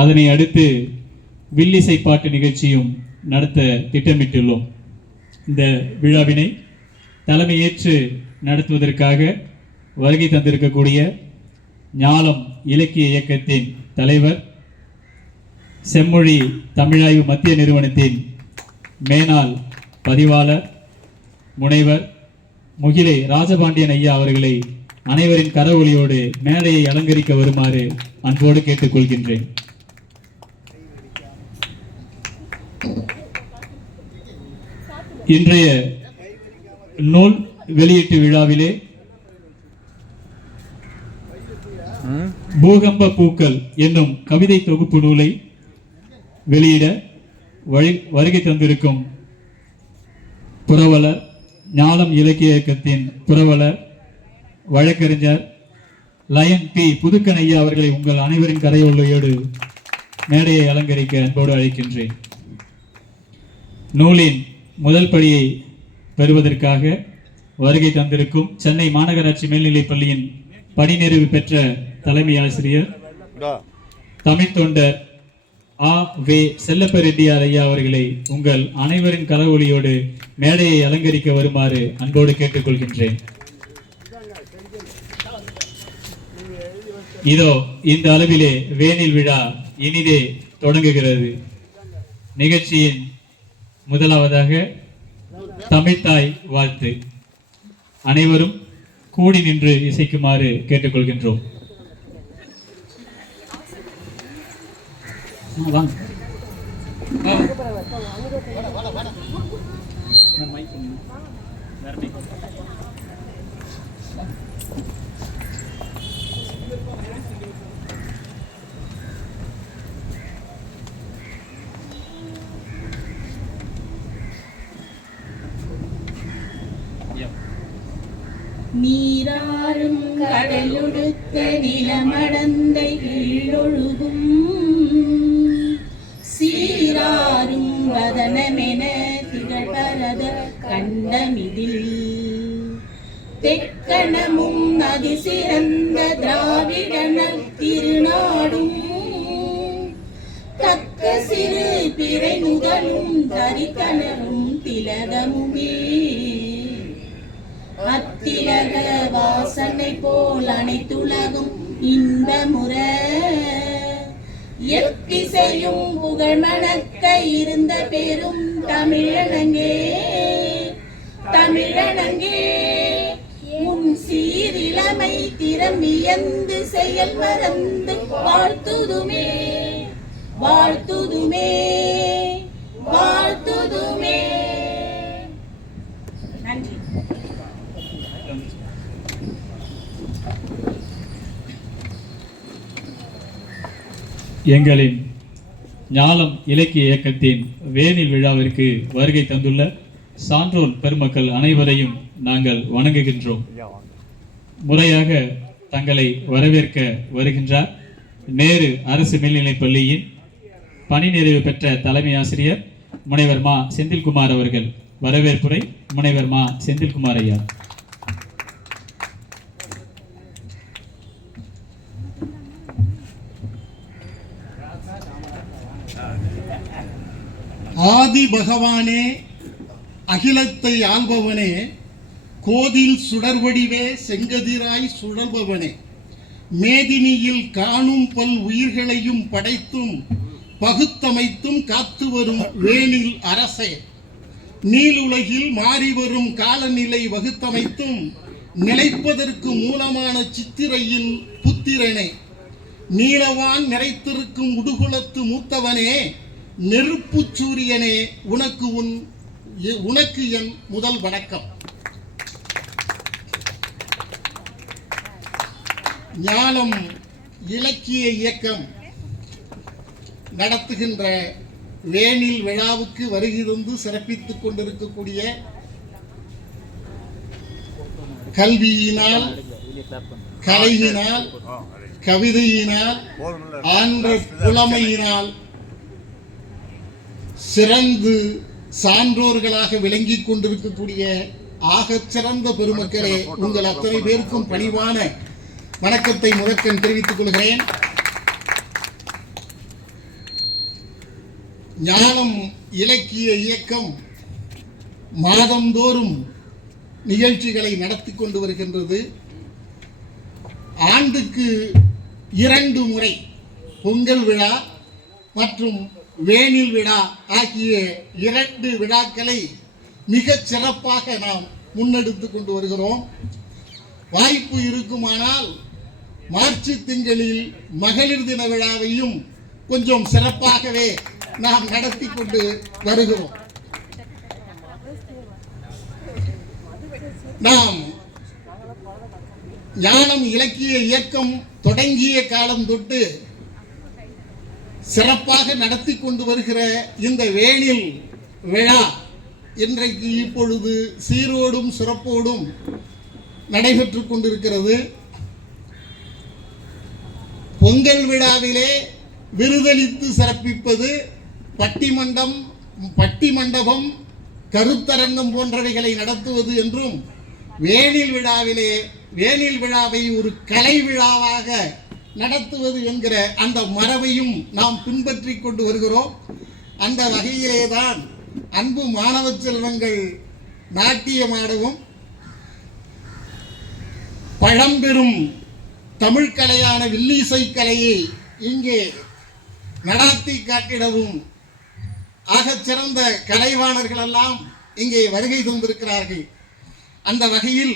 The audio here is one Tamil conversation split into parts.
அதனை அடுத்து வில்லிசை பாட்டு நிகழ்ச்சியும் நடத்த திட்டமிட்டுள்ளோம். இந்த விழாவினை தலைமையேற்று நடத்துவதற்காக வருகை தந்திருக்கக்கூடிய ஞாலம் இலக்கிய இயக்கத்தின் தலைவர் செம்மொழி தமிழாய்வு மத்திய நிறுவனத்தின் மேனாள் பதிவாளர் முனைவர் முகிலை ராஜபாண்டியன் ஐயா அவர்களை அனைவரின் கரவொலியோடு மேடையை அலங்கரிக்க வருமாறு அன்போடு கேட்டுக்கொள்கின்றேன். இன்றைய நூல் வெளியீட்டு விழாவிலே பூகம்ப பூக்கள் என்னும் கவிதை தொகுப்பு நூலை வெளியிட வழி- வருகை தந்திருக்கும் புரவலர் ஞானம் இலக்கிய இயக்கத்தின் புரவலர் வழக்கறிஞர் லயன் பி. புதுக்கன் ஐயா அவர்களை உங்கள் அனைவரின் கரையொல்லையோடு மேடையை அலங்கரிக்க அன்போடு அழைக்கின்றேன். நூலின் முதல் படியை பெறுவதற்காக வருகை தந்திருக்கும் சென்னை மாநகராட்சி மேல்நிலைப் பள்ளியின் பணி நிறைவு பெற்ற தலைமை ஆசிரியர் தமிழ் தொண்டர் ஆ. வே. செல்லப்ப ரெட்டியார் ஐயா அவர்களை உங்கள் அனைவரின் கலவொலியோடு மேடையை அலங்கரிக்க வருமாறு அன்போடு கேட்டுக்கொள்கின்றேன். இதோ இந்த அளவிலே வேனில் விழா இனிதே தொடங்குகிறது. நிகழ்ச்சியின் முதலாவதாக தமிழ்தாய் வாழ்த்து. அனைவரும் கூடி நின்று இசைக்குமாறு கேட்டுக்கொள்கின்றோம். வாங்க ஆ. நான் mic பண்ணுங்க. வேற mic. Yeah. நீராறும் கடலுடுத்த நிலமடந்தை கீழொழுகும் சீராறும் வதனமென திகழ்பரத கண்டமிதில். தெக்கணமும் நதி சிறந்த திராவிடன திருநாடும். தக்க சிறு பிறை முதலும் தரித்தனரும் திலகமும் வாசனை போல் அனைத்துலகும் இன்பமுற எத்திசையும் புகழ் மணக்க இருந்த பெரும் தமிழனங்கே. தமிழனங்கே உன் சீரிழமை திறம் வியந்து செயல் மறந்து வாழ்த்துதுமே வாழ்த்துதுமே. வாழ்த்துதுமே நன்றி எங்களின் ஞாலம் இலக்கிய இயக்கத்தின் வேனில் விழாவிற்கு வருகை தந்துள்ள சான்றோர் பெருமக்கள் அனைவரையும் நாங்கள் வணங்குகின்றோம். முறையாக தங்களை வரவேற்க வருகின்றார். நேரு அரசு மேல்நிலைப் பள்ளியின் பணி நிறைவு பெற்ற தலைமை ஆசிரியர் முனைவர் மா செந்தில்குமார் அவர்கள். வரவேற்புரை முனைவர் மா செந்தில்குமார் ஐயா. ஆதி பகவானே அகிலத்தை ஆள்பவனே கோதில் சுடர்வடிவே செங்கதிராய் சுழல்பவனே. மேதினியில் காணும் பல் உயிர்களையும் படைத்தும் பகுத்தமைத்தும் காத்து வரும் வேணில் அரசே. நீலுலகில் மாறி வரும் காலநிலை வகுத்தமைத்தும் நிலைப்பதற்கு மூலமான சித்திரையில் புத்திரனே. நீலவான் நிறைத்திருக்கும் உடுகுலத்து மூத்தவனே நெருப்பு சூரியனே உனக்கு உன் உனக்கு என் முதல் வணக்கம். ஞானம் இலக்கிய இயக்கம் நடத்துகின்ற வேனில் விழாவுக்கு வருகிருந்து சிறப்பித்துக் கொண்டிருக்கக்கூடிய கல்வியினால் கலையினால் கவிதையினால் ஆன்ற புலமையினால் சிறந்து சான்றோர்களாக விளங்கிக் கொண்டிருக்கக்கூடிய ஆகச் சிறந்த பெருமக்களே உங்கள் அத்தனை பேருக்கும் பணிவான வணக்கத்தை முதற்கண் தெரிவித்துக் கொள்கிறேன். ஞானம் இலக்கிய இயக்கம் மாதந்தோறும் நிகழ்ச்சிகளை நடத்தி கொண்டு வருகின்றது. ஆண்டுக்கு இரண்டு முறை பொங்கல் விழா மற்றும் வேனில் விழா ஆகிய இரண்டு விழாக்களை மிகச் சிறப்பாக நாம் முன்னெடுத்து கொண்டு வருகிறோம். வாய்ப்பு இருக்குமானால் மார்ச் திங்களில் மகளிர் தின விழாவையும் கொஞ்சம் சிறப்பாகவே நாம் நடத்தி கொண்டு வருகிறோம். நாம் ஞானம் இலக்கிய இயக்கம் தொடங்கிய காலம் தொட்டு சிறப்பாக நடத்தி கொண்டு வருகிற இந்த வேணில் விழா இன்றைக்கு இப்பொழுது சீரோடும் சிறப்போடும் நடைபெற்று கொண்டிருக்கிறது. பொங்கல் விழாவிலே விருதளித்து சிறப்பிப்பது பட்டிமண்டம் பட்டிமண்டபம் கருத்தரங்கம் போன்றவைகளை நடத்துவது என்றும் வேணில் விழாவிலே வேணில் விழாவை ஒரு கலை விழாவாக நடத்துவது என்கிற அந்த மரபையும் நாம் பின்பற்றி கொண்டு வருகிறோம். அந்த வகையிலே தான் அன்பு மாணவ செல்வங்கள் நாட்டியமாடவும் பழம்பெரும் தமிழ் கலையான வில்லிசை கலையை இங்கே நடாத்தி காட்டிடவும் ஆகச் சிறந்த கலைவாணர்கள் எல்லாம் இங்கே வருகை தந்திருக்கிறார்கள். அந்த வகையில்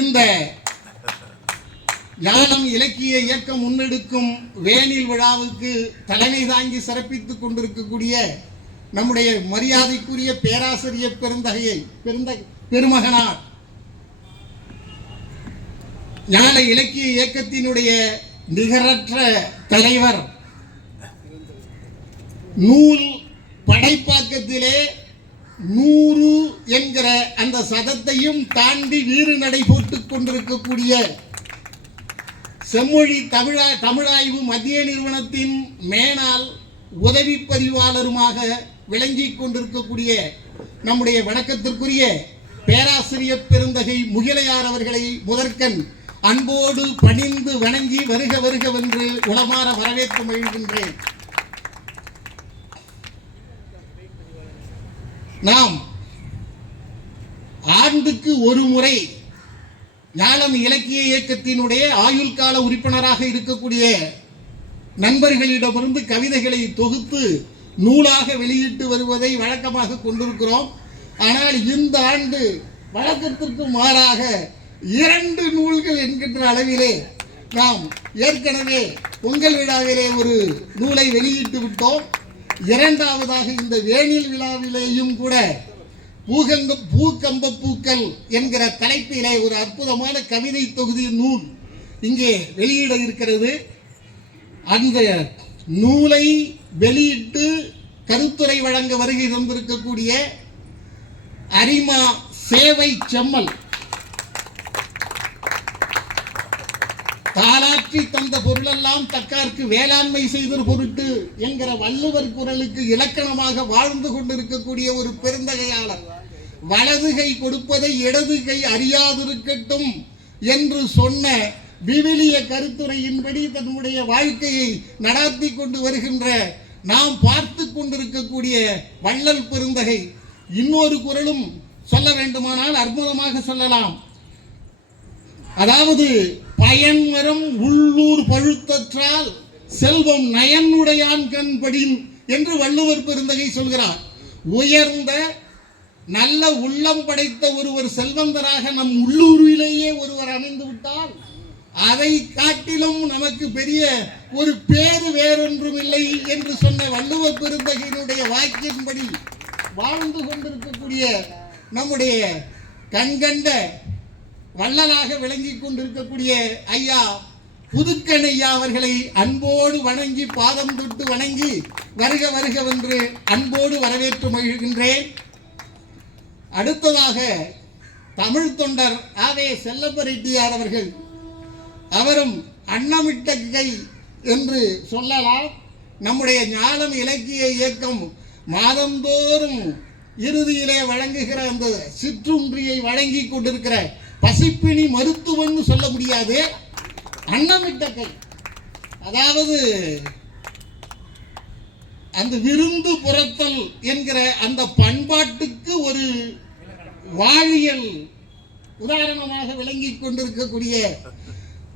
இந்த ஞானம் இலக்கிய இயக்கம் முன்னெடுக்கும் வேனில் விழாவுக்கு தலைமை தாங்கி சிறப்பித்துக் கொண்டிருக்கக்கூடிய நம்முடைய மரியாதைக்குரிய பேராசிரியர் பெருந்தகையை பெருந்த பெருமகனார். ஞான இலக்கிய இயக்கத்தினுடைய நிகரற்ற தலைவர். நூல் படைப்பாக்கத்திலே நூறு என்கிற அந்த சதத்தையும் தாண்டி வீறு நடை போட்டுக் கொண்டிருக்கக்கூடிய செம்மொழி தமிழா தமிழாய்வு மத்திய நிறுவனத்தின் மேனால் உதவி பதிவாளருமாக விளங்கி கொண்டிருக்கக்கூடிய நம்முடைய வணக்கத்திற்குரிய பேராசிரியர் பெருந்தகை முகிலையார் அவர்களை முதற்கண் அன்போடு பணிந்து வணங்கி வருக வருகவென்று உளமாற வரவேற்பு மகிழ்கின்றேன். நாம் ஆண்டுக்கு ஒரு முறை ஞானம் இலக்கிய இயக்கத்தினுடைய ஆயுள் கால உறுப்பினராக இருக்கக்கூடிய நண்பர்களிடமிருந்து கவிதைகளை தொகுத்து நூலாக வெளியிட்டு வருவதை வழக்கமாக கொண்டிருக்கிறோம். ஆனால் இந்த ஆண்டு வழக்கத்திற்கு மாறாக இரண்டு நூல்கள் என்கின்ற அளவிலே நாம் ஏற்கனவே பொங்கல் விழாவிலே ஒரு நூலை வெளியிட்டு விட்டோம். இரண்டாவதாக இந்த வேணில் விழாவிலேயும் கூட பூகங்க பூகம்ப பூக்கள் என்கிற தலைப்பிலே ஒரு அற்புதமான கவிதை தொகுதி நூல் இங்கே வெளியிட இருக்கிறது. அந்த நூலை வெளியிட்டு கருத்துரை வழங்க வருகை தந்திருக்கக்கூடிய அரிமா சேவை செம்மல். தாலாற்றி தந்த பொருளெல்லாம் தக்கார்க்கு வேளாண்மை செய்தொரு பொருட்டு என்கிற வள்ளுவர் குரலுக்கு இலக்கணமாக வாழ்ந்து கொண்டிருக்கக்கூடிய ஒரு பெருந்தகையாளர் வலது கை கொடுப்பதை இடது கை அறியாதிருக்கட்டும் என்று சொன்ன விவிலிய கருத்துரையின்படி தன்னுடைய வாழ்க்கையை நடாத்தி கொண்டு வருகின்ற நாம் பார்த்து கொண்டிருக்கக்கூடிய வள்ளல் பெருந்தகை. இன்னொரு குரலும் சொல்ல வேண்டுமானால் அற்புதமாக சொல்லலாம். அதாவது பயன்மரம் உள்ளூர் பழுத்தற்றால் செல்வம் நயனுடையான் கண்படின் என்று வள்ளுவர் பெருந்தகை சொல்கிறார். உயர்ந்த நல்ல உள்ளம் படைத்த ஒருவர் செல்வந்தராக நம் உள்ளூரிலேயே ஒருவர் அமைந்து விட்டால் அதை காட்டிலும் நமக்கு பெரிய ஒரு பேரு வேறொன்றும் இல்லை என்று சொன்ன வள்ளுவர் பெருந்தகையினுடைய வாக்கின்படி வாழ்ந்து கொண்டிருக்கக்கூடிய நம்முடைய கண்கண்ட வள்ளலாக விளங்கி கொண்டிருக்கக்கூடிய ஐயா புதுக்கண் ஐயா அவர்களை அன்போடு வணங்கி பாதம் தொட்டு வணங்கி வருக வருகவென்று அன்போடு வரவேற்று மகிழ்கின்றேன். அடுத்ததாக தமிழ் தொண்டர் ஆவே செல்லப்பரெட்டியார் அவர்கள். அவரும் அன்னமிட்ட கை என்று சொல்லலாம். நம்முடைய ஞானம் இலக்கிய இயக்கம் மாதந்தோறும் இறுதியிலே வழங்குகிற அந்த சிற்றுன்றியை வழங்கி கொண்டிருக்கிற பசிப்பினி மருத்துவம்னு சொல்ல முடியாது. அன்னமிட்ட கை அதாவது அந்த விருந்து புறத்தல் என்கிற அந்த பண்பாட்டுக்கு ஒரு வாழியல் உதாரணமாக விளங்கிக் கொண்டிருக்கக்கூடிய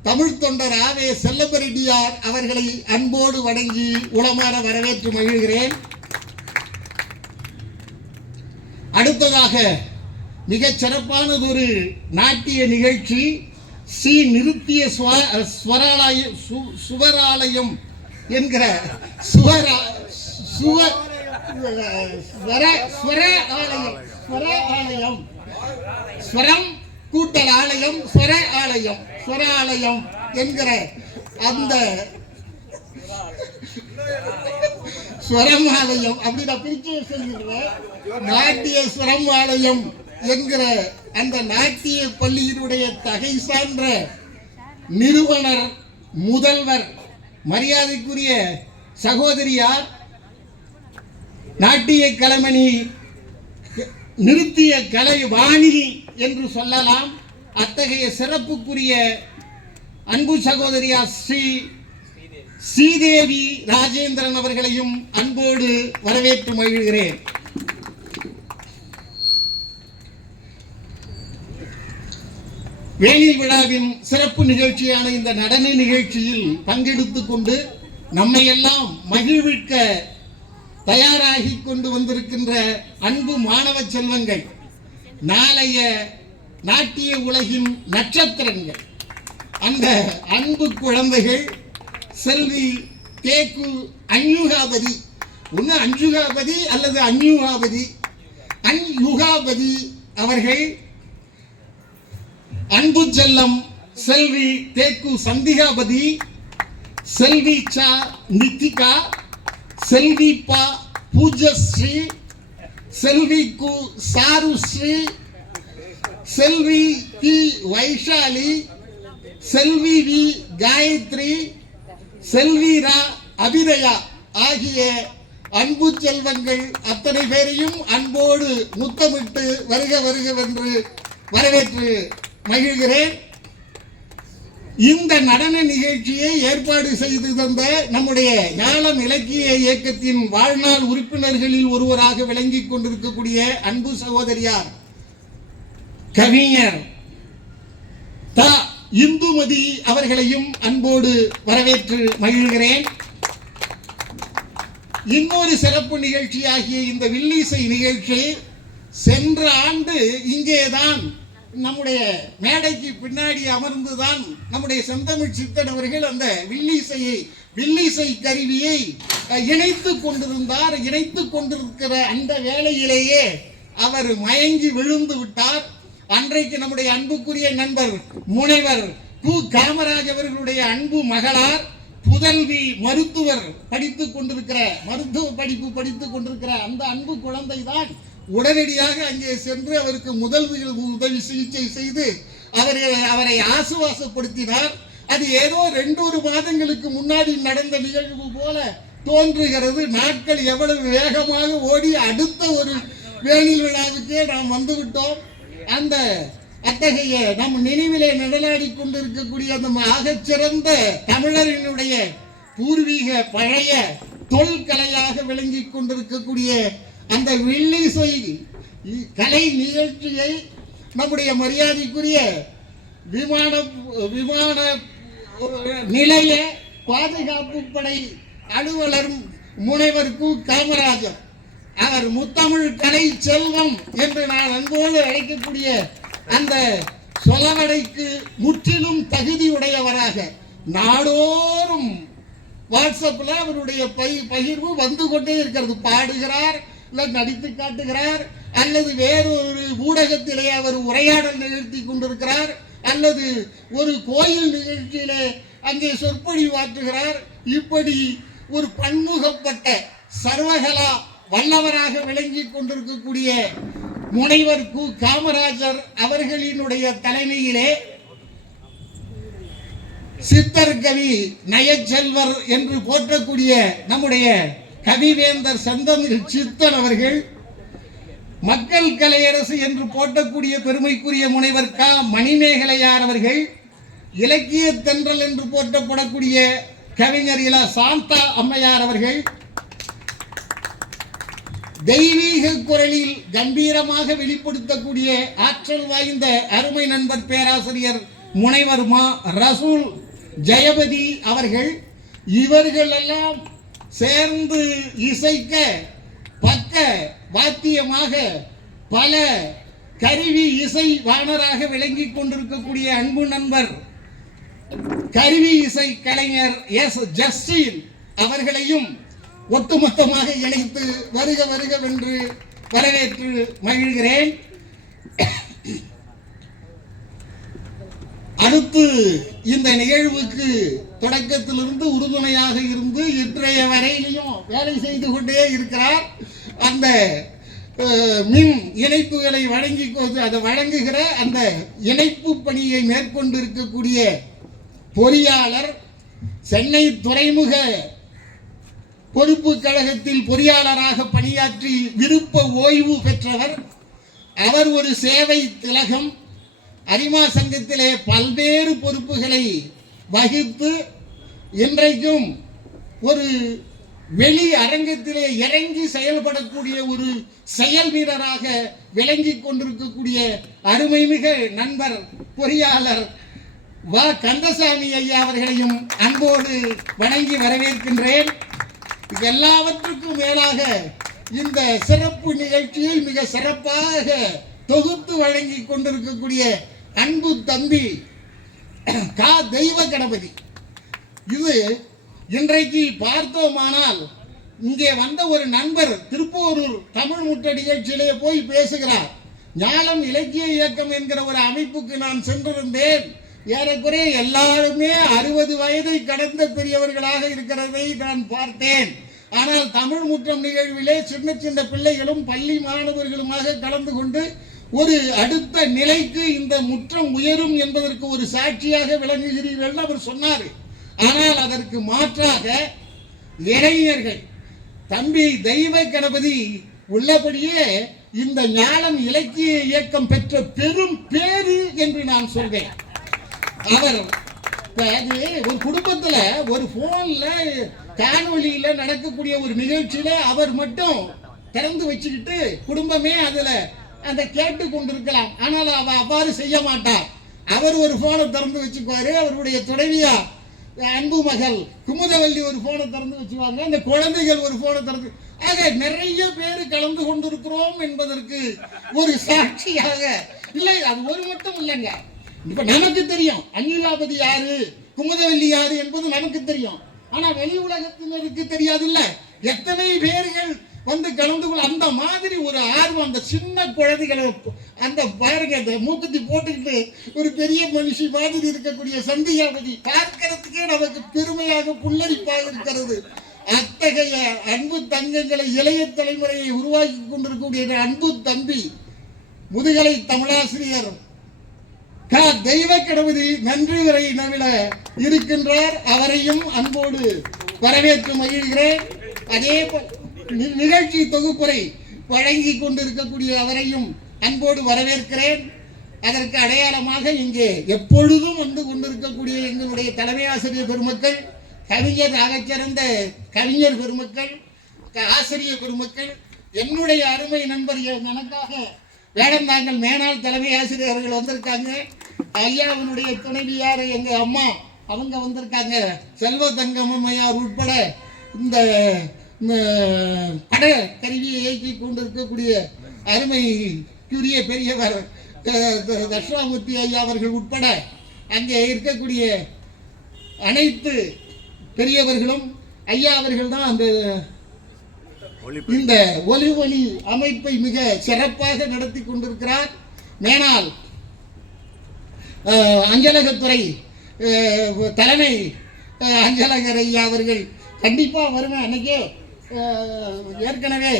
தமிழ் தொண்டர் ஆவே செல்லப்பரெட்டியார் அவர்களை அன்போடு வணங்கி உளமாற வரவேற்று மகிழ்கிறேன். அடுத்ததாக மிகச் சிறப்பானதொரு நாட்டிய நிகழ்ச்சி. ஸ்ரீ நிருத்திய ஸ்வ- ஸ்வராலய சு- சுவராலயம் என்கிற சுவரா சுவர் ஸ்வர ஸ்வர ஆலயம் ஆலயம் ஸ்வரம் கூட்டல் ஆலயம் ஸ்வர ஆலயம் ஸ்வர ஆலயம் என்கிற அந்த ஸ்வரம் ஆலயம் அப்படி நான் பிரிச்சு சொல்லிடுறேன். நாட்டிய ஸ்வரம் ஆலயம் என்கிற அந்த நாட்டிய பள்ளியினுடைய தகை சான்ற நிறுவனர் முதல்வர் மரியாதைக்குரிய சகோதரியார் நாட்டிய கலைமணி நிறுத்திய கலை வாணி என்று சொல்லலாம். அத்தகைய சிறப்புக்குரிய அன்பு சகோதரியா ஸ்ரீ ஸ்ரீதேவி ராஜேந்திரன் அவர்களையும் அன்போடு வரவேற்று மகிழ்கிறேன். வேணில் விழாவின் சிறப்பு நிகழ்ச்சியான இந்த நடன நிகழ்ச்சியில் பங்கெடுத்து கொண்டு நம்மை எல்லாம் மகிழ்விக்க தயாராகி கொண்டு வந்திருக்கின்ற அன்பு மாணவ செல்வங்கள் நாளைய நாட்டிய உலகின் நட்சத்திரங்கள். அந்த அன்பு குழந்தைகள் செல்வி தேக்கு அஞ்சுகாபதி. ஒன்று அஞ்சுகாபதி அல்லது அஞ்சுகாபதி. அன்யுகாபதி அவர்கள் அன்பு செல்லம் செல்வி தேக்கு சந்திகாபதி செல்வி சா நித்திகா செல்வி பா பூஜஸ்ரீ செல்வி கு சாருஸ்ரீ செல்வி தி வைஷாலி செல்வி வி காயத்ரி செல்வி ரா அபிதயா ஆகிய அன்பு செல்வங்கள் அத்தனை பேரையும் அன்போடு முத்தமிட்டு வருக வருகவென்று வரவேற்று மகிழ்கிறேன். இந்த நடன நிகழ்ச்சியை ஏற்பாடு செய்து தந்த நம்முடைய ஞானம் இலக்கிய இயக்கத்தின் வாழ்நாள் உறுப்பினர்களில் ஒருவராக விளங்கிக் கொண்டிருக்கக்கூடிய அன்பு சகோதரியார் கவிஞர் த. இந்துமதி அவர்களையும் அன்போடு வரவேற்று மகிழ்கிறேன். இன்னொரு சிறப்பு நிகழ்ச்சியாகிய இந்த வில்லிசை நிகழ்ச்சி சென்ற ஆண்டு இங்கேதான் நம்முடைய மேடைக்கு பின்னாடி அமர்ந்துதான் நம்முடைய செந்தமிழ் சித்தன் அவர்கள் அந்த வில்லிசையை வில்லிசை கருவியை இணைத்து கொண்டிருந்தார். இணைத்து கொண்டிருக்கிற அந்த வேளையிலேயே அவர் மயங்கி விழுந்து விட்டார். அன்றைக்கு நம்முடைய அன்புக்குரிய நண்பர் முனைவர் கு காமராஜ் அவர்களுடைய அன்பு மகளார் புதல்வி மருத்துவர் படித்துக் கொண்டிருக்கிற மருத்துவ படிப்பு படித்துக் கொண்டிருக்கிற அந்த அன்பு குழந்தை தான் உடனடியாக அங்கே சென்று அவருக்கு முதல் உதவி சிகிச்சை செய்து அவரை அவரை ஆசுவாசப்படுத்தினார். அது ஏதோ ரெண்டு ஒரு மாதங்களுக்கு முன்னாடி நடந்த நிகழ்வு போல தோன்றுகிறது. நாட்கள் எவ்வளவு வேகமாக ஓடி அடுத்த ஒரு வேணில் விழாவுக்கே நாம் வந்துவிட்டோம். அந்த அத்தகைய நம் நினைவிலே நிழலாடி கொண்டிருக்கக்கூடிய அந்த ஆகச்சிறந்த தமிழரினுடைய பூர்வீக பழைய தொல்கலையாக விளங்கி கொண்டிருக்கக்கூடிய அந்த வில்லிசை கலை நிகழ்ச்சியை நம்முடைய மரியாதைக்குரிய விமான விமான நிலைய பாதுகாப்பு படை அலுவலர் முனைவர் கு காமராஜர். அவர் முத்தமிழ் கலை செல்வம் என்று நான் அன்போடு அழைக்கக்கூடிய அந்த சொலவடைக்கு முற்றிலும் தகுதியுடையவராக நாடோறும் வாட்ஸ்அப்பில் அவருடைய பை பகிர்வு வந்து கொண்டே இருக்கிறது. பாடுகிறார் இல்லை நடித்து காட்டுகிறார் அல்லது வேறொரு ஊடகத்திலே அவர் உரையாடல் நிகழ்த்தி கொண்டிருக்கிறார் அல்லது ஒரு கோயில் நிகழ்ச்சியிலே அங்கே சொற்பொழிவாற்றுகிறார் இப்படி ஒரு பன்முகப்பட்ட சர்வகலா வல்லவராக விளங்கி கொண்டிருக்கக்கூடிய முனைவர் கு. காமராஜர் அவர்களினுடைய தலைமையிலே சித்தர் கவி நயச்செல்வர் என்று போற்றக்கூடிய நம்முடைய கவிவேந்தர் செந்தமிழ் சித்தன் அவர்கள் மக்கள் கலையரசு என்று போட்டக்கூடிய பெருமைக்குரிய முனைவர் க. மணிமேகலையார் அவர்கள் இலக்கிய தென்றல் என்று போற்றப்படக்கூடிய கவிஞர் இல சாந்தா அம்மையார் அவர்கள் தெய்வீக குரலில் கம்பீரமாக வெளிப்படுத்தக்கூடிய ஆற்றல் வாய்ந்த அருமை நண்பர் பேராசிரியர் முனைவர் மா. ரசூல் ஜெயபதி அவர்கள் இவர்களெல்லாம் சேர்ந்து இசைக்க பக்க வாத்தியமாக பல கருவி இசை வாணராக விளங்கிக் கொண்டிருக்கக்கூடிய அன்பு நண்பர் கருவி இசை கலைஞர் எஸ் ஜஸ்டின் அவர்களையும் ஒட்டுமொத்தமாக இணைத்து வருக வருகவென்று வரவேற்று மகிழ்கிறேன். அடுத்து இந்த நிகழ்வுக்கு தொடக்கத்திலிருந்து உறுதுணையாக இருந்து இன்றைய வரையிலையும் வேலை செய்து கொண்டே இருக்கிறார். அந்த மின் இணைப்புகளை வழங்கி கொண்டு- அதை வழங்குகிற அந்த இணைப்பு பணியை மேற்கொண்டு இருக்கக்கூடிய பொறியாளர் சென்னை துறைமுக பொறுப்பு கழகத்தில் பொறியாளராக பணியாற்றி விருப்ப ஓய்வு பெற்றவர். அவர் ஒரு சேவை திலகம். அரிமா சங்கத்திலே பல்வேறு பொறுப்புகளை வகித்து இன்றைக்கும் ஒரு வெளி அரங்கத்திலே இறங்கி செயல்படக்கூடிய ஒரு செயல் வீரராக விளங்கி கொண்டிருக்கக்கூடிய அருமைமிகு நண்பர் பொறியாளர் வ. கந்தசாமி ஐயா அவர்களையும் அன்போடு வணங்கி வரவேற்கின்றேன். எல்லாவற்றுக்கும் மேலாக இந்த சிறப்பு நிகழ்ச்சியை மிக சிறப்பாக தொகுத்து வழங்கி கொண்டிருக்கக்கூடிய அன்பு தம்பி கா தெய்வ கணபதி. இது இன்றைக்கு பார்த்தோமானால் இங்கே வந்த ஒரு நண்பர் திருப்போரூர் தமிழ் முட்ட நிகழ்ச்சியிலே போய் பேசுகிறார். ஞானம் இலக்கிய இயக்கம் என்கிற ஒரு அமைப்புக்கு நான் சென்றிருந்தேன். ஏறக்குறைய எல்லாருமே அறுபது வயதை கடந்த பெரியவர்களாக இருக்கிறதை நான் பார்த்தேன். ஆனால் தமிழ் முற்றம் நிகழ்விலே சின்ன சின்ன பிள்ளைகளும் பள்ளி மாணவர்களுமாக கலந்து கொண்டு ஒரு அடுத்த நிலைக்கு இந்த முற்றம் உயரும் என்பதற்கு ஒரு சாட்சியாக விளங்குகிறீர்கள் அவர் சொன்னார். ஆனால் அதற்கு மாற்றாக இளைஞர்கள் தம்பி தெய்வ கணபதி உள்ளபடியே இந்த ஞானம் இலக்கிய இயக்கம் பெற்ற பெரும் பேரு என்று நான் சொல்வேன். அவர் அது ஒரு குடும்பத்தில் ஒரு போன்ல காணொலியில் நடக்கக்கூடிய ஒரு நிகழ்ச்சியில் அவர் மட்டும் திறந்து வச்சுக்கிட்டு குடும்பமே அதில் அந்த கேட்டு கொண்டிருக்கலாம் ஆனால் அவ அவ்வாறு செய்ய மாட்டார். அவர் ஒரு ஃபோனை திறந்து வச்சுக்குவாரு. அவருடைய துணைவியா அன்பு மகள் குமுதவல்லி ஒரு ஃபோனை திறந்து வச்சுவாங்க அந்த குழந்தைகள் ஒரு ஃபோனை திறந்து ஆக நிறைய பேர் கலந்து கொண்டிருக்கிறோம் என்பதற்கு ஒரு சாட்சியாக இல்லை அது ஒரு மட்டும் இல்லைங்க. இப்ப நமக்கு தெரியும் அன்னிலாபதி யாரு குமுதவல்லி யாரு என்பது நமக்கு தெரியும். ஆனா வெளி உலகத்தினருக்கு தெரியாதுல்ல. எத்தனை பேர்கள் வந்து கலந்து கொள்ள அந்த மாதிரி ஒரு ஆர்வம் அந்த சின்ன குழந்தைகளை அந்த பாருங்க அந்த மூக்குத்தி போட்டுக்கிட்டு ஒரு பெரிய மனுஷி மாதிரி இருக்கக்கூடிய சந்தியாபதி பார்க்கறதுக்கே நமக்கு பெருமையாக புல்லரிப்பாக இருக்கிறது. அத்தகைய அன்பு தங்கங்களை இளைய தலைமுறையை உருவாக்கி கொண்டிருக்கக்கூடிய அன்பு தம்பி முதுகலை தமிழாசிரியர் கா. தெய்வ கடவுதி நன்றி உரை நவில இருக்கின்றார். அவரையும் அன்போடு வரவேற்று மகிழ்கிறேன். அதே போல் நிகழ்ச்சி தொகுப்புரை வழங்கி கொண்டிருக்கக்கூடிய அவரையும் அன்போடு வரவேற்கிறேன். அதற்கு அடையாளமாக இங்கே எப்பொழுதும் வந்து கொண்டிருக்கக்கூடிய எங்களுடைய தலைமை ஆசிரியர் பெருமக்கள் கவிஞர் ஆகச்சிறந்த கவிஞர் பெருமக்கள் ஆசிரியர் பெருமக்கள் என்னுடைய அருமை நண்பர் எனக்காக வேடம் நாங்கள் மேனாள் தலைமை ஆசிரியர் அவர்கள் வந்திருக்காங்க. ஐயாவினுடைய துணைவியார் எங்கள் அம்மா அவங்க வந்திருக்காங்க. செல்வ தங்கம் உட்பட இந்த பட கருவியை இயக்கி கொண்டிருக்கக்கூடிய அருமைக்குரிய பெரியவர் தட்சிணாமூர்த்தி ஐயா அவர்கள் உட்பட அங்கே இருக்கக்கூடிய அனைத்து பெரியவர்களும் ஐயா அவர்கள் தான் அந்த இந்த ஒலி ஒளி அமைப்பை மிக சிறப்பாக நடத்தி கொண்டிருக்கிறார். மேனால் அஞ்சலகத்துறை அஹ், தலைமை அஞ்சலகர் ஐயா அவர்கள் கண்டிப்பாக வருவேன் அன்னைக்கே. ஏற்கனவே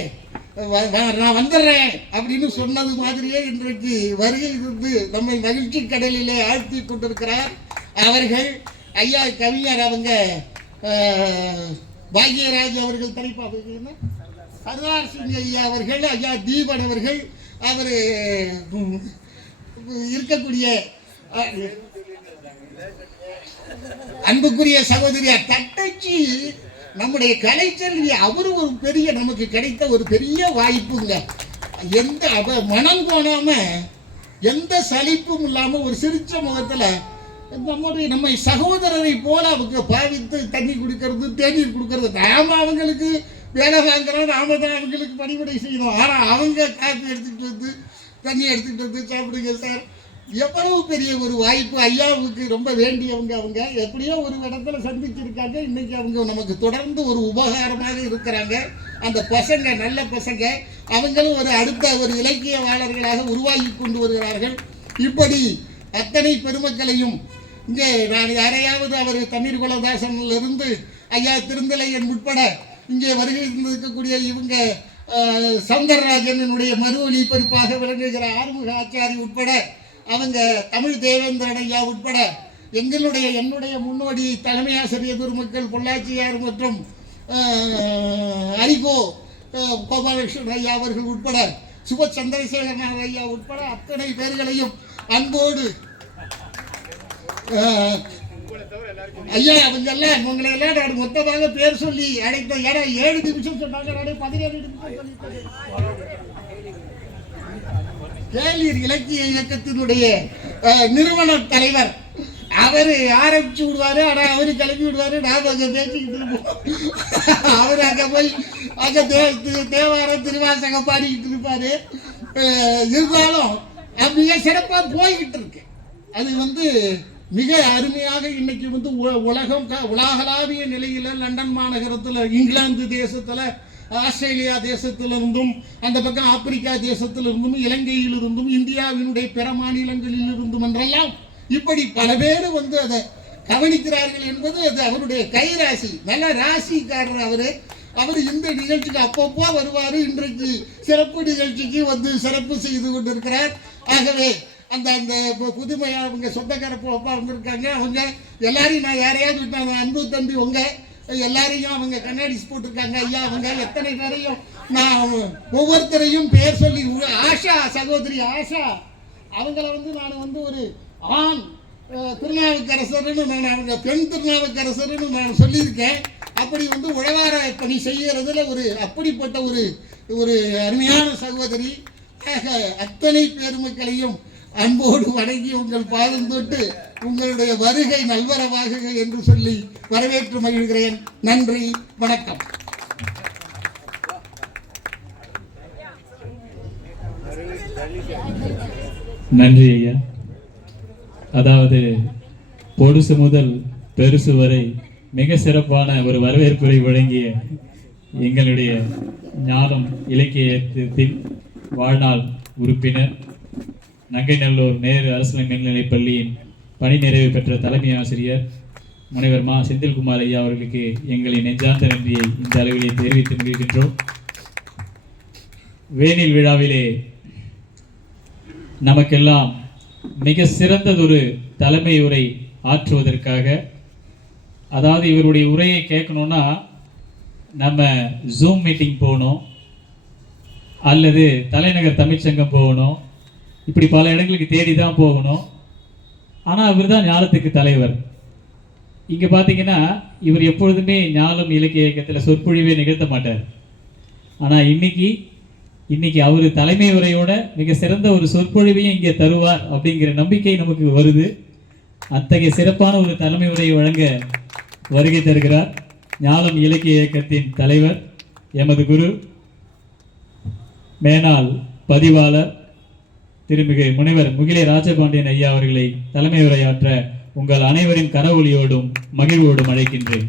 நான் வந்துடுறேன் அப்படின்னு சொன்னது மாதிரியே இன்றைக்கு வருகை இருந்து நம்மை மகிழ்ச்சி கடலிலே ஆழ்த்தி கொண்டிருக்கிறார் அவர்கள் ஐயா கவிஞர் அவங்க பாக்யராஜ் அவர்கள் தலைப்பாக சர்தார் சிங் ஐயா அவர்கள் ஐயா தீபன் அவர்கள் அவர் இருக்கக்கூடிய அன்புக்குரிய சகோதரியார் தட்டச்சி நம்முடைய கலைச்செல்வி அவரு ஒரு பெரிய நமக்கு கிடைத்த ஒரு பெரிய வாய்ப்புங்க. எந்த அவ மனம் கோணாம எந்த சலிப்பும் இல்லாமல் ஒரு சிரிச்ச முகத்தில் நம்முடைய நம்ம சகோதரரை போல அவங்க பாவித்து தண்ணி குடிக்கிறது தேநீர் கொடுக்கறது. நாம அவங்களுக்கு வேலை வாங்குறோம் நாம தான் அவங்களுக்கு பணிபடை செய்யணும். ஆனால் அவங்க காப்பி எடுத்துக்கிட்டு வந்து தண்ணி எடுத்துக்கிட்டு வந்து சாப்பிடுங்க சார். எவ்வளவு பெரிய ஒரு வாய்ப்பு ஐயாவுக்கு ரொம்ப வேண்டியவங்க அவங்க? எப்படியோ ஒரு இடத்துல சந்திச்சிருக்காங்க. இன்னைக்கு அவங்க நமக்கு தொடர்ந்து ஒரு உபகாரமாக இருக்கிறாங்க. அந்த பசங்க நல்ல பசங்க அவங்களும் ஒரு அடுத்த ஒரு இலக்கியவாளர்களாக உருவாகி கொண்டு வருகிறார்கள். இப்படி அத்தனை பெருமக்களையும் இங்கே நான் யாரையாவது அவர் தண்ணீர் குலதாசனிலிருந்து ஐயா திருந்தலையன் உட்பட இங்கே வருகை இருக்கக்கூடிய இவங்க சௌந்தரராஜனுடைய மறு ஒலிபரப்பாக விளங்குகிற ஆறுமுக ஆச்சாரி உட்பட அவங்க தமிழ் தேவேந்திரன் ஐயா உட்பட எங்களுடைய என்னுடைய முன்னோடி தலைமை ஆசிரியர் பெருமக்கள் பொள்ளாச்சியார் மற்றும் அஹ், அரிகோ கோபாலகிருஷ்ணன் ஐயா அவர்கள் உட்பட சுப சந்திரசேகரன் ஐயா உட்பட அத்தனை பேர்களையும் அன்போடு ஐயா அவங்க எல்லாம் உங்களை எல்லாம் நான் மொத்தமாக பேர் சொல்லி அடைத்த ஏன்னா ஏழு நிமிஷம் சொன்னாங்க நான் பதினேழு நிமிஷம் சொல்லிட்டேன். கேளீர் இலக்கிய இயக்கத்தினுடைய நிறுவன தலைவர். அவரு ஆரம்பிச்சு விடுவாரு ஆனா அவரு கிளப்பி விடுவாரு நாம அங்க பேசிக்கிட்டு இருப்போம். அவர் அங்க போய் அங்க தே- தேவாரம் திருவாசகம் பாடிக்கிட்டு இருப்பாரு. இருந்தாலும் மிக சிறப்பா போய்கிட்டு இருக்கு. அது வந்து மிக அருமையாக இன்னைக்கு வந்து உ- உலகம் க- உலகளாவிய நிலையில லண்டன் மாநகரத்துல இங்கிலாந்து தேசத்துல ஆஸ்திரேலியா தேசத்திலிருந்தும் அந்த பக்கம் ஆப்பிரிக்கா தேசத்திலிருந்தும் இலங்கையிலிருந்தும் இந்தியாவினுடைய பிற மாநிலங்களில் இருந்தும் என்றெல்லாம் இப்படி பல பேர் வந்து அதை கவனிக்கிறார்கள் என்பது அது அவருடைய கைராசி. நல்ல ராசிக்காரர் அவரு. அவர் இந்த நிகழ்ச்சிக்கு அப்பப்போ வருவார். இன்றைக்கு சிறப்பு நிகழ்ச்சிக்கு வந்து சிறப்பு செய்து கொண்டிருக்கிறார். ஆகவே அந்த அந்த இப்போ புதுமையா அவங்க சொந்தக்கார அப்பா வந்திருக்காங்க. அவங்க எல்லாரையும் நான் யாரையாவது விட்டாங்க அன்பு தம்பி உங்கள் எல்லாரையும் அவங்க கண்ணாடிஸ் போட்டிருக்காங்க. ஐயா அவங்க எத்தனை பேரையும் நான் ஒவ்வொருத்தரையும் பேர் சொல்லி ஆஷா சகோதரி ஆஷா. அவங்கள வந்து நான் வந்து ஒரு ஆண் திருநாவுக்கரசர்னு நான் அவங்க பெண் திருநாவுக்கரசர்னு நான் சொல்லியிருக்கேன். அப்படி வந்து உழவார பணி செய்கிறதுல ஒரு அப்படிப்பட்ட ஒரு ஒரு அருமையான சகோதரி. ஆக அத்தனை பெருமக்களையும் அன்போடு வணங்கி உங்கள் பாதம் தொட்டு உங்களுடைய வருகை நல்வரவாக என்று சொல்லி வரவேற்று மகிழ்கிறேன். நன்றி வணக்கம். நன்றி ஐயா. அதாவது பொடுசு முதல் பெருசு வரை மிக சிறப்பான ஒரு வரவேற்புரை வழங்கிய எங்களுடைய ஞானம் இலக்கியத்தின் வாழ்நாள் உறுப்பினர் நங்கைநல்லூர் நேரு அரசு மேல்நிலை பள்ளியின் பணி நிறைவு பெற்ற தலைமை ஆசிரியர் முனைவர் மா. செந்தில்குமார் ஐயா அவர்களுக்கு எங்களின் நெஞ்சார்ந்த நன்றியை இந்த அளவிலே தெரிவித்து மகிழ்கின்றோம் வேனில் விழாவிலே நமக்கெல்லாம் மிக சிறந்ததொரு தலைமை உரை ஆற்றுவதற்காக அதாவது இவருடைய உரையை கேட்கணுன்னா நம்ம ஜூம் மீட்டிங் போகணும் அல்லது தலைநகர் தமிழ்ச்சங்கம் போகணும் இப்படி பல இடங்களுக்கு தேடி தான் போகணும். ஆனால் இவர் தான் ஞாலத்துக்கு தலைவர். இங்கே பார்த்தீங்கன்னா இவர் எப்பொழுதுமே ஞாலம் இலக்கிய இயக்கத்தில் சொற்பொழிவே நிகழ்த்த மாட்டார். ஆனால் இன்னைக்கு இன்னைக்கு அவர் தலைமை உரையோட மிக சிறந்த ஒரு சொற்பொழிவையும் இங்கே தருவார் அப்படிங்கிற நம்பிக்கை நமக்கு வருது. அத்தகைய சிறப்பான ஒரு தலைமை உரையை வழங்க வருகை தருகிறார் ஞானம் இலக்கிய இயக்கத்தின் தலைவர் எமது குரு மேனால் பதிவாளர் திருமிகு முனைவர் முகிலை ராஜபாண்டியன் ஐயா அவர்களை தலைமை உரையாற்ற உங்கள் அனைவரின் கரவொலியோடும் மகிழ்வோடும் அழைக்கின்றேன்.